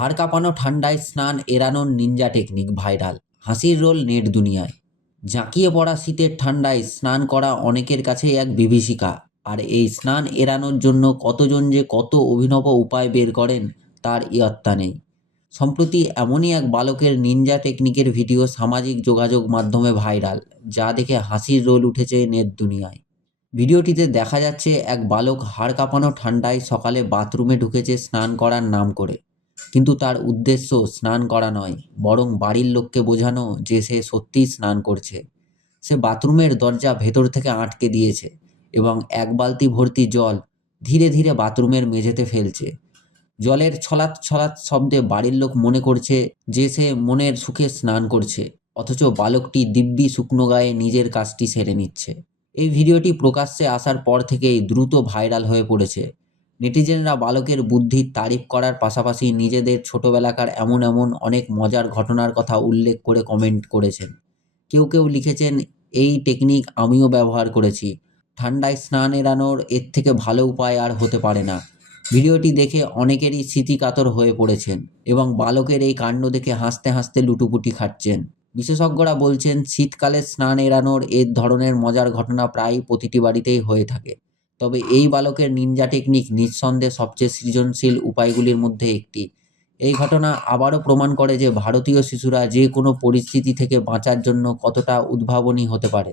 হাড় কাঁপানো ঠান্ডায় স্নান এড়ানোর নিনজা টেকনিক ভাইরাল, হাসির রোল নেট দুনিয়ায়। জাঁকিয়ে পড়া শীতের ঠান্ডায় স্নান করা অনেকের কাছেই এক বিভীষিকা। আর এই স্নান এড়ানোর জন্য কতজন যে কত অভিনব উপায় বের করেন তার ইয়ত্তা নেই। সম্প্রতি এমনই এক বালকের নিনজা টেকনিকের ভিডিও সামাজিক যোগাযোগ মাধ্যমে ভাইরাল, যা দেখে হাসির রোল উঠেছে নেট দুনিয়ায়। ভিডিওটিতে দেখা যাচ্ছে এক বালক হাড় কাঁপানো ঠান্ডায় সকালে বাথরুমে ঢুকেছে স্নান করার নাম করে। কিন্তু তার উদ্দেশ্য স্নান করা নয়, বরং বাড়ির লোককে বোঝানো যে সে সত্যিই স্নান করছে। সে বাথরুমের দরজা ভেতর থেকে আটকে দিয়েছে এবং এক বালতি ভর্তি জল ধীরে ধীরে বাথরুমের মেঝেতে ফেলছে। জলের ছলাৎ ছলাৎ শব্দে বাড়ির লোক মনে করছে যে সে মনের সুখে স্নান করছে, অথচ বালকটি দিব্যি শুকনো গায়ে নিজের কাজটি সেরে নিচ্ছে। এই ভিডিওটি প্রকাশ্যে আসার পর থেকেই দ্রুত ভাইরাল হয়ে পড়েছে। নেটিজেনরা বালকের বুদ্ধির তারিফ করার পাশাপাশি নিজেদের ছোটবেলাকার এমন এমন অনেক মজার ঘটনার কথা উল্লেখ করে কমেন্ট করেছেন। কেউ কেউ লিখেছেন, এই টেকনিক আমিও ব্যবহার করেছি, ঠান্ডায় স্নান এড়ানোর এর থেকে ভালো উপায় আর হতে পারে না। ভিডিওটি দেখে অনেকেরই স্মৃতিকাতর হয়ে পড়েছেন এবং বালকের এই কাণ্ড দেখে হাসতে হাসতে লুটুপুটি খাচ্ছেন। বিশেষজ্ঞরা বলছেন, শীতকালে স্নান এড়ানোর এ ধরনের মজার ঘটনা প্রায় প্রতিটি বাড়িতেই হয়ে থাকে। তবে এই বালকের নিনজা টেকনিক নিঃসন্দেহে সবচেয়ে সৃজনশীল উপায়গুলির মধ্যে একটি। এই ঘটনা আবারও প্রমাণ করে যে ভারতীয় শিশুরা যে কোনো পরিস্থিতি থেকে বাঁচার জন্য কতটা উদ্ভাবনী হতে পারে।